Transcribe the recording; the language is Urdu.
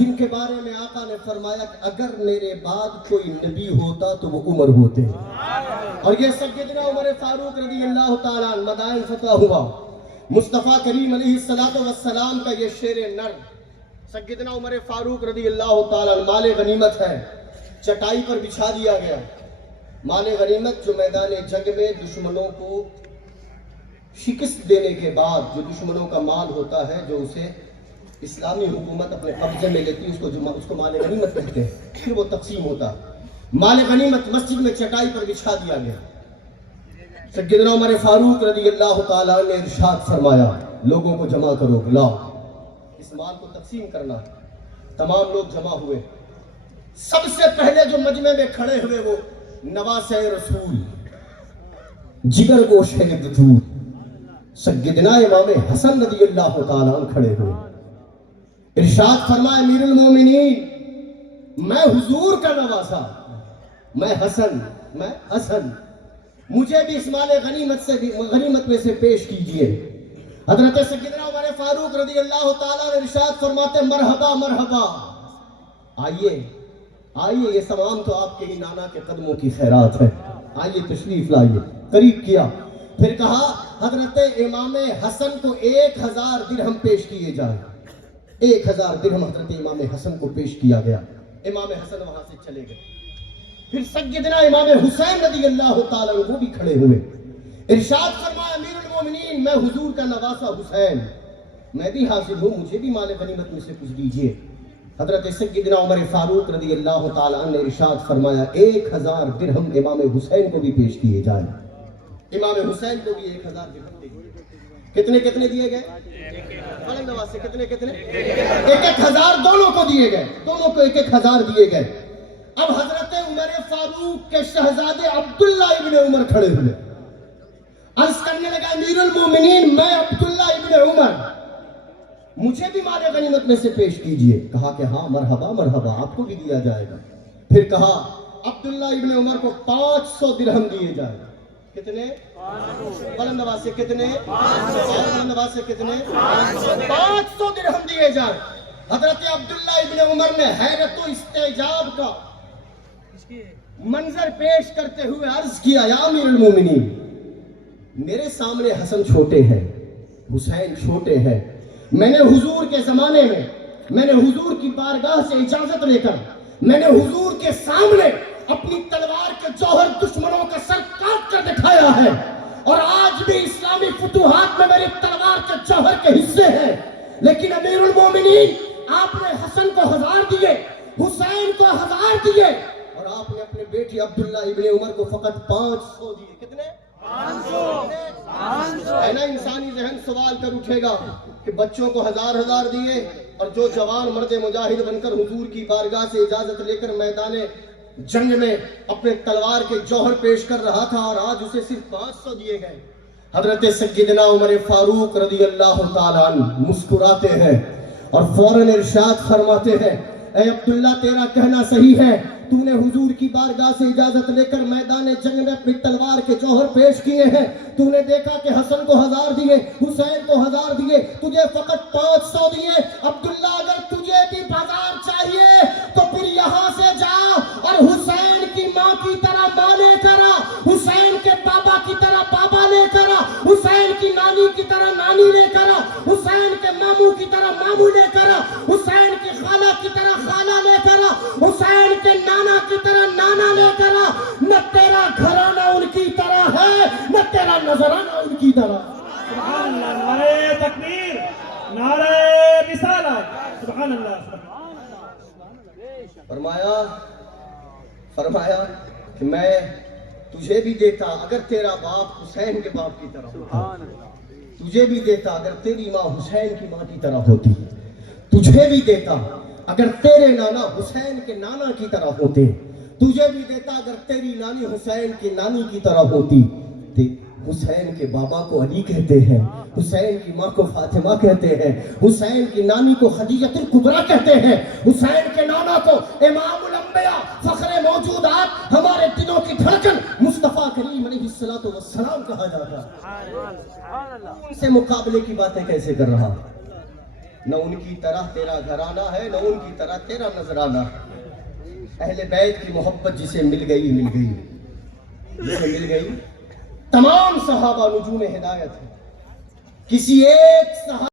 جن کے بارے میں آقا نے فرمایا کہ اگر میرے بعد کوئی نبی ہوتا تو وہ عمر ہوتے. اور یہ سیدنا عمر فاروق رضی اللہ تعالیٰ عنہ مدائن فتح ہوا. مصطفیٰ کریم علیہ السلام کا یہ شعر نر سیدنا عمر فاروق رضی اللہ تعالیٰ عنہ مال غنیمت ہے، چٹائی پر بچھا دیا گیا. مال غنیمت جو میدان جنگ میں دشمنوں کو شکست دینے کے بعد جو دشمنوں کا مال ہوتا ہے، جو اسے اسلامی حکومت اپنے قبضے میں لیتی ہے، اس کو مال غنیمت کہتے ہیں. پھر وہ تقسیم ہوتا. مال غنیمت مسجد میں چٹائی پر بچھا دیا گیا. سیدنا عمر فاروق رضی اللہ تعالیٰ نے ارشاد فرمایا لوگوں کو جمع کرو، لاؤ اس مال کو تقسیم کرنا. تمام لوگ جمع ہوئے. سب سے پہلے جو مجمع میں کھڑے ہوئے وہ نواسہ رسول، جگر گوشہ وجود سیدنا امام حسن رضی اللہ تعالیٰ عنہ کھڑے ہوئے. ارشاد فرمایا امیر المومنین میں حضور کا نواسہ، میں حسن، مجھے بھی اس مال غنیمت میں سے پیش کیجئے. حضرت سیدنا عمر فاروق رضی اللہ تعالیٰ نے ارشاد فرماتے مرحبا مرحبا، آئیے یہ تمام تو آپ کے ہی نانا کے قدموں کی خیرات ہے، آئیے تشریف لائیے. قریب کیا. پھر کہا حضرت امام حسن کو 1000 درہم پیش کیے جائیں. 1000 درہم حضرت امام حسن کو پیش کیا گیا. امام حسن وہاں سے چلے گئے. پھر سیدنا امام حسین رضی اللہ تعالیٰ وہ بھی کھڑے ہوئے. ارشاد فرمایا امیر المومنین میں حضور کا نواسہ حسین، میں بھی حاضر ہوں، مجھے بھی مال غنیمت میں سے کچھ دیجئے. حضرت سیدنا عمر فاروق رضی اللہ تعالیٰ نے ارشاد فرمایا 1000 درہم امام حسین کو بھی پیش کیے جائیں. امام حسین کو بھی 1000 درہم دیے. کتنے دیے گئے؟ بلند آواز سے کتنے 1000 دونوں کو دیے گئے. دونوں کو 1000 دیے گئے. اب حضرت عمر فاروق کے شہزادے عبداللہ ابن عمر کھڑے ہوئے. عرض کرنے لگا امیر المومنین میں عبداللہ ابن عمر، مجھے بھی مال غنیمت میں سے پیش کیجئے. کہا کہ ہاں مرحبا مرحبا آپ کو بھی دیا جائے گا. پھر کہا عبداللہ ابن عمر کو 500 درہم دیے جائے. کتنے؟ بلند آواز سے کتنے؟ بلند آواز سے کتنے؟ 500 درہم دیے جائے. حضرت عبداللہ ابن عمر نے حیرت و استعجاب کا منظر پیش کرتے ہوئے عرض کیا یا امیر المومنین میرے سامنے حسن چھوٹے ہیں، حسین چھوٹے ہیں. میں نے حضور کے زمانے میں نے حضور کی بارگاہ سے اجازت لے کر میں نے حضور کے سامنے اپنی تلوار کے جوہر دشمنوں کا سر کاٹ کر دکھایا ہے، اور آج بھی اسلامی فتوحات میں میری تلوار کے جوہر کے حصے ہیں. لیکن امیر المومنین آپ نے حسن کو 1000 دیے، حسین کو 1000 دیے، اور آپ نے اپنے بیٹی عبداللہ ابن عمر کو فقط 500 دیے. کتنے؟ 500. ہے نا انسانی ذہن سوال کر اٹھے گا کہ بچوں کو 1000 دیے، اور جو جوان مرد مجاہد بن کر حضور کی بارگاہ سے اجازت لے کر میدان جنگ میں اپنے تلوار کے جوہر پیش کر رہا تھا، اور آج اسے صرف 500 دیے گئے. حضرت سیدنا عمر فاروق رضی اللہ تعالیٰ عنہ مسکراتے ہیں اور فوراً ارشاد فرماتے ہیں اے عبداللہ تیرا کہنا صحیح ہے، تو نے حضور کی بارگاہ سے اجازت لے کر میدان جنگ میں اپنی تلوار کے جوہر پیش کیے ہیں. تو نے دیکھا کہ حسن کو 1000 دیے، حسین کو 1000 دیے، تجھے فقط 500 دیے. عبداللہ اگر تجھے بھی 1000 چاہیے تو پھر یہاں سے جا اور حسین کی ماں کی طرح ماں لے کر آ، حسین کے بابا کی طرح بابا لے کر آ، حسین کی نانی کی طرح نانی لے کر آ، حسین کے ماموں کی طرح ماموں لے کر آ، حسین کی خالہ کی طرح خالہ لے کر آ، حسین کے نانا کی طرح نانا لے کر آ. نہ تیرا گھرانہ ان کی طرح ہے، نہ تیرا نظرانہ ان کی طرح. سبحان اللہ، نعرہ تکبیر، نعرہ رسالت، سبحان اللہ. فرمایا کہ میں تجھے بھی دیتا اگر تیرا باپ حسین کے باپ کی طرح ہوتا، تجھے بھی دیتا اگر تیری ماں حسین کی ماں کی طرح ہوتی، تجھے بھی دیتا اگر تیرے نانا حسین کے نانا کی طرح ہوتے، تجھے بھی دیتا اگر تیری نانی حسین کی نانی کی طرح ہوتی. حسین کے بابا کو علی کہتے ہیں، حسین کی ماں کو فاطمہ کہتے ہیں، حسین کی نانی کو خدیجۃ الکبریٰ کہتے ہیں، حسین کے نانا کو امام الانبیاء فخر موجودات ہمارے دلوں کی دھڑکن مصطفیٰ کریم علیہ السلام کہا جاتا ہے. ان سے مقابلے کی باتیں کیسے کر رہا؟ نہ ان کی طرح تیرا گھرانہ ہے، نہ ان کی طرح تیرا نذرانہ ہے۔ اہل بیت کی محبت جسے مل گئی جسے مل گئی۔ تمام صحابہ نجوم ہدایت ہے، کسی ایک صحابہ